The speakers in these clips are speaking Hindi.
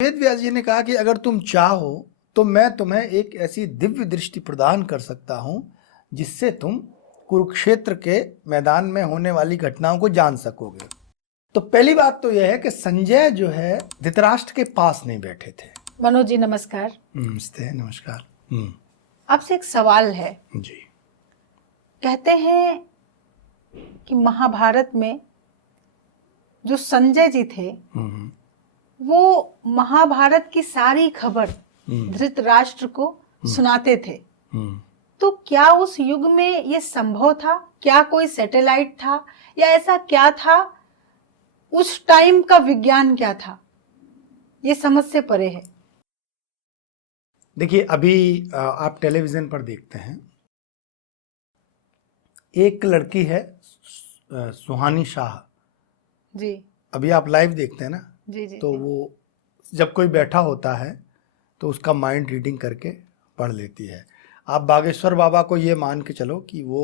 वेद व्यास जी ने कहा कि अगर तुम चाहो तो मैं तुम्हें एक ऐसी दिव्य दृष्टि प्रदान कर सकता हूं जिससे तुम कुरुक्षेत्र के मैदान में होने वाली घटनाओं को जान सकोगे। तो पहली बात तो यह है कि संजय जो है धृतराष्ट्र के पास नहीं बैठे थे। मनोज जी नमस्कार। नमस्ते। नमस्कार। आपसे एक सवाल है जी। कहते हैं कि महाभारत में जो संजय जी थे वो महाभारत की सारी खबर धृतराष्ट्र को सुनाते थे। तो क्या उस युग में ये संभव था? क्या कोई सैटेलाइट था या ऐसा क्या था? उस टाइम का विज्ञान क्या था? ये समझ से परे है। देखिए, अभी आप टेलीविजन पर देखते हैं, एक लड़की है सुहानी शाह जी। अभी आप लाइव देखते हैं ना। जी जी। तो वो जब कोई बैठा होता है तो उसका माइंड रीडिंग करके पढ़ लेती है। आप बागेश्वर बाबा को ये मान के चलो कि वो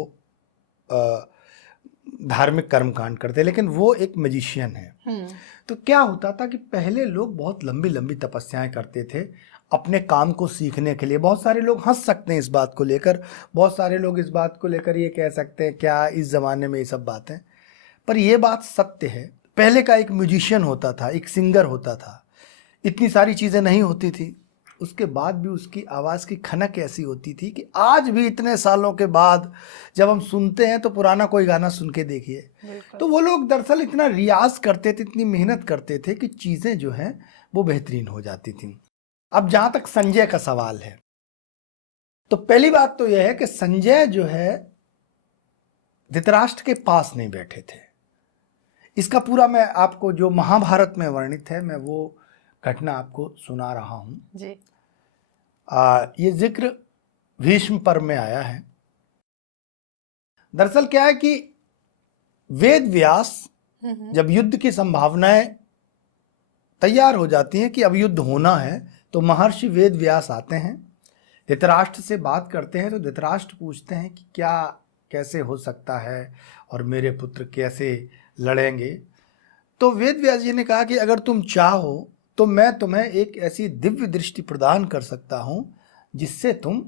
धार्मिक कर्मकांड करते हैं, लेकिन वो एक मैजिशियन है। तो क्या होता था कि पहले लोग बहुत लंबी लंबी तपस्याएं करते थे अपने काम को सीखने के लिए। बहुत सारे लोग हंस सकते हैं इस बात को लेकर, बहुत सारे लोग इस बात को लेकर ये कह सकते हैं क्या इस ज़माने में ये सब बातें, पर ये बात सत्य है। पहले का एक म्यूजिशियन होता था, एक सिंगर होता था, इतनी सारी चीज़ें नहीं होती थी, उसके बाद भी उसकी आवाज़ की खनक ऐसी होती थी कि आज भी इतने सालों के बाद जब हम सुनते हैं तो पुराना कोई गाना सुन के देखिए। तो वो लोग दरअसल इतना रियाज करते थे, इतनी मेहनत करते थे कि चीज़ें जो हैं वो बेहतरीन हो जाती थी। अब जहाँ तक संजय का सवाल है, तो पहली बात तो यह है कि संजय जो है धृतराष्ट्र के पास नहीं बैठे थे। इसका पूरा मैं आपको जो महाभारत में वर्णित है मैं वो घटना आपको सुना रहा हूँ जी। ये जिक्र भीष्म पर्व में आया है। दरअसल क्या है कि वेद व्यास जब युद्ध की संभावनाएं तैयार हो जाती हैं कि अब युद्ध होना है, तो महर्षि वेद व्यास आते हैं, धृतराष्ट्र से बात करते हैं। तो धृतराष्ट्र पूछते हैं कि क्या कैसे हो सकता है और मेरे पुत्र कैसे लड़ेंगे। तो वेद व्यास जी ने कहा कि अगर तुम चाहो तो मैं तुम्हें एक ऐसी दिव्य दृष्टि प्रदान कर सकता हूं जिससे तुम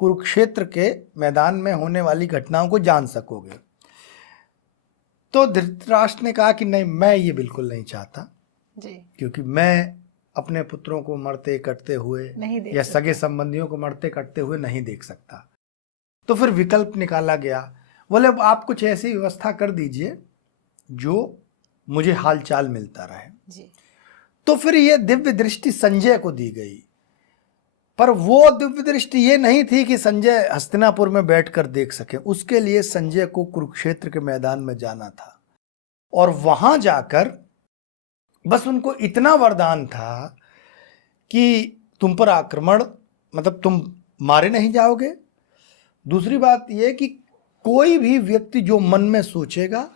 कुरुक्षेत्र के मैदान में होने वाली घटनाओं को जान सकोगे। तो धृतराष्ट्र ने कहा कि नहीं, मैं ये बिल्कुल नहीं चाहता जी, क्योंकि मैं अपने पुत्रों को मरते कटते हुए या सगे संबंधियों को मरते कटते हुए नहीं देख सकता। तो फिर विकल्प निकाला गया। बोले अब आप कुछ ऐसी व्यवस्था कर दीजिए जो मुझे हालचाल मिलता रहे जी। तो फिर ये दिव्य दृष्टि संजय को दी गई, पर वो दिव्य दृष्टि ये नहीं थी कि संजय हस्तिनापुर में बैठकर देख सके। उसके लिए संजय को कुरुक्षेत्र के मैदान में जाना था और वहां जाकर बस उनको इतना वरदान था कि तुम पर आक्रमण, मतलब तुम मारे नहीं जाओगे। दूसरी बात यह कि कोई भी व्यक्ति जो मन में सोचेगा,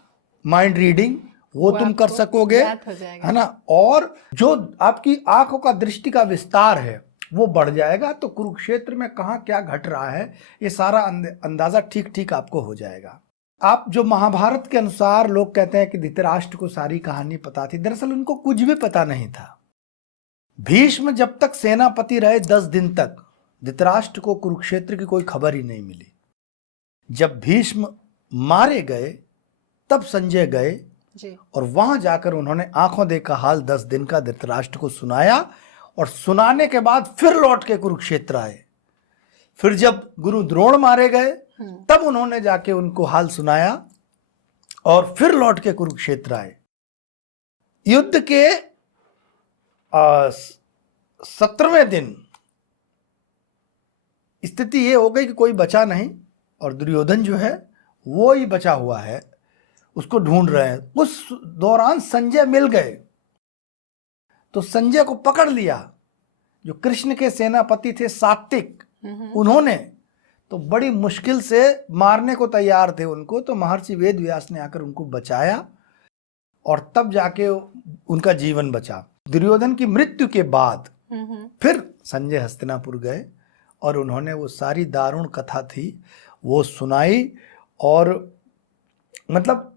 माइंड रीडिंग, वो तुम कर सकोगे, है ना। और जो आपकी आंखों का दृष्टि का विस्तार है वो बढ़ जाएगा। तो कुरुक्षेत्र में कहाँ क्या घट रहा है ये सारा अंदाजा ठीक ठीक आपको हो जाएगा। आप जो महाभारत के अनुसार लोग कहते हैं कि धृतराष्ट्र को सारी कहानी पता थी, दरअसल उनको कुछ भी पता नहीं था। भीष्म जब तक सेनापति रहे 10 दिन तक धृतराष्ट्र को कुरुक्षेत्र की कोई खबर ही नहीं मिली। जब भीष्म मारे गए तब संजय गए जी। और वहां जाकर उन्होंने आंखों देखा हाल 10 दिन का धृतराष्ट्र को सुनाया, और सुनाने के बाद फिर लौट के कुरुक्षेत्र आए। फिर जब गुरु द्रोण मारे गए तब उन्होंने जाके उनको हाल सुनाया और फिर लौट के कुरुक्षेत्र आए। युद्ध के 17वें दिन स्थिति ये हो गई कि कोई बचा नहीं और दुर्योधन जो है वो ही बचा हुआ है, उसको ढूंढ रहे हैं। उस दौरान संजय मिल गए तो संजय को पकड़ लिया। जो कृष्ण के सेनापति थे सात्विक, उन्होंने तो बड़ी मुश्किल से मारने को तैयार थे उनको। तो महर्षि वेद व्यास ने आकर उनको बचाया और तब जाके उनका जीवन बचा। दुर्योधन की मृत्यु के बाद फिर संजय हस्तिनापुर गए और उन्होंने वो सारी दारुण कथा थी वो सुनाई। और मतलब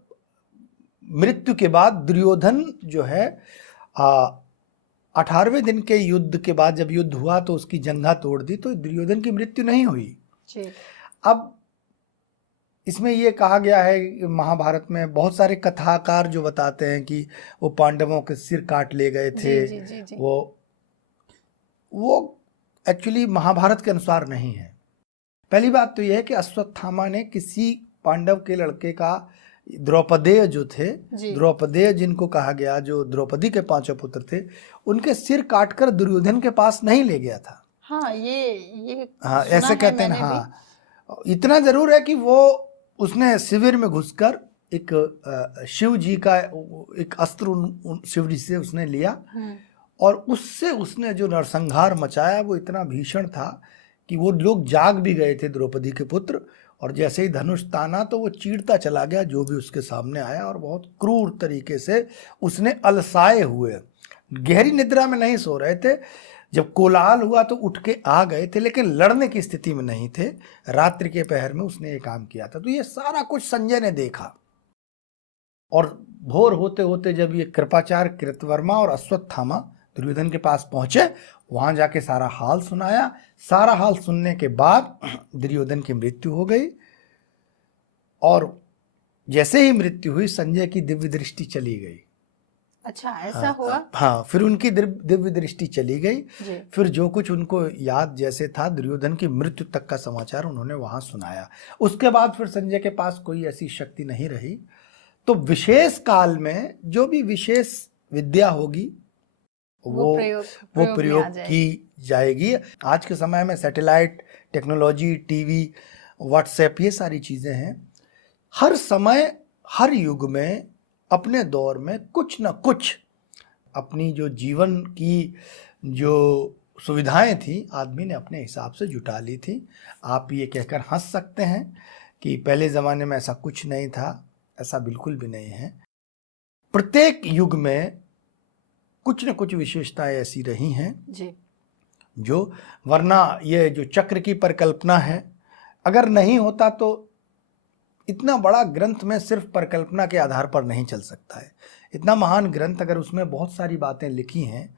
मृत्यु के बाद दुर्योधन जो है 18वें दिन के युद्ध के बाद जब युद्ध हुआ तो उसकी जंघा तोड़ दी, तो दुर्योधन की मृत्यु नहीं हुई। जी। अब इसमें ये कहा गया है कि महाभारत में बहुत सारे कथाकार जो बताते हैं कि वो पांडवों के सिर काट ले गए थे। जी, जी, जी। वो एक्चुअली महाभारत के अनुसार नहीं है। पहली बात तो यह है कि अश्वत्थामा ने किसी पांडव के लड़के का, द्रौपदेय जो थे, द्रौपदेय जिनको कहा गया, जो द्रौपदी के 5 पुत्र थे, उनके सिर काटकर दुर्योधन के पास नहीं ले गया था। हाँ, ये हाँ, सुना ऐसे है कहते हैं। मैंने हाँ, इतना जरूर है कि वो उसने शिविर में घुसकर एक शिव जी का एक अस्त्र शिव जी से उसने लिया, और उससे उसने जो नरसंहार मचाया वो इतना भीषण था कि वो लोग जाग भी गए थे, द्रौपदी के पुत्र। और जैसे ही धनुष ताना तो वो चीरता चला गया जो भी उसके सामने आया, और बहुत क्रूर तरीके से उसने अलसाए हुए, गहरी निद्रा में नहीं सो रहे थे, जब कोलाहल हुआ तो उठ के आ गए थे, लेकिन लड़ने की स्थिति में नहीं थे। रात्रि के पहर में उसने ये काम किया था। तो ये सारा कुछ संजय ने देखा, और भोर होते होते जब ये कृपाचार्य, कृतवर्मा और अश्वत्थामा दुर्योधन के पास पहुंचे, वहां जाके सारा हाल सुनाया। सारा हाल सुनने के बाद दुर्योधन की मृत्यु हो गई, और जैसे ही मृत्यु हुई संजय की दिव्य दृष्टि चली गई। अच्छा, ऐसा हुआ? हाँ, फिर उनकी दिव्य दृष्टि चली गई। जी। फिर जो कुछ उनको याद जैसे था, दुर्योधन की मृत्यु तक का समाचार उन्होंने वहां सुनाया। उसके बाद फिर संजय के पास कोई ऐसी शक्ति नहीं रही। तो विशेष काल में जो भी विशेष विद्या होगी वो प्रयोग की जाएगी। आज के समय में सैटेलाइट टेक्नोलॉजी, टीवी, व्हाट्सएप, ये सारी चीजें हैं। हर समय, हर युग में, अपने दौर में कुछ न कुछ अपनी जो जीवन की जो सुविधाएं थी, आदमी ने अपने हिसाब से जुटा ली थी। आप ये कहकर हंस सकते हैं कि पहले ज़माने में ऐसा कुछ नहीं था, ऐसा बिल्कुल भी नहीं है। प्रत्येक युग में कुछ न कुछ विशेषताएं ऐसी रही हैं जी, जो, वरना ये जो चक्र की परिकल्पना है, अगर नहीं होता तो इतना बड़ा ग्रंथ में सिर्फ परिकल्पना के आधार पर नहीं चल सकता है। इतना महान ग्रंथ अगर उसमें बहुत सारी बातें लिखी हैं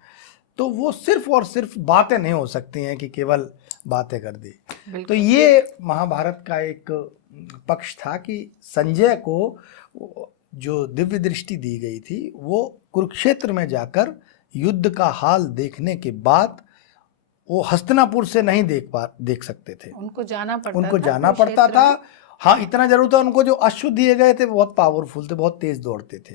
तो वो सिर्फ और सिर्फ बातें नहीं हो सकती हैं कि केवल बातें कर दी। तो ये महाभारत का एक पक्ष था कि संजय को जो दिव्य दृष्टि दी गई थी वो कुरुक्षेत्र में जाकर युद्ध का हाल देखने के बाद वो हस्तिनापुर से नहीं देख सकते थे। उनको जाना पड़ता था। हाँ, इतना जरूर था, उनको जो अश्व दिए गए थे बहुत पावरफुल थे, बहुत तेज दौड़ते थे।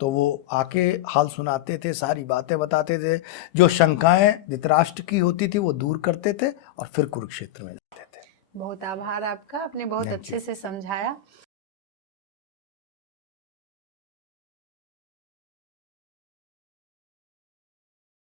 तो वो आके हाल सुनाते थे, सारी बातें बताते थे, जो शंकाएं धृतराष्ट्र की होती थी वो दूर करते थे, और फिर कुरुक्षेत्र में जाते थे। बहुत आभार आपका, आपने बहुत अच्छे से समझाया।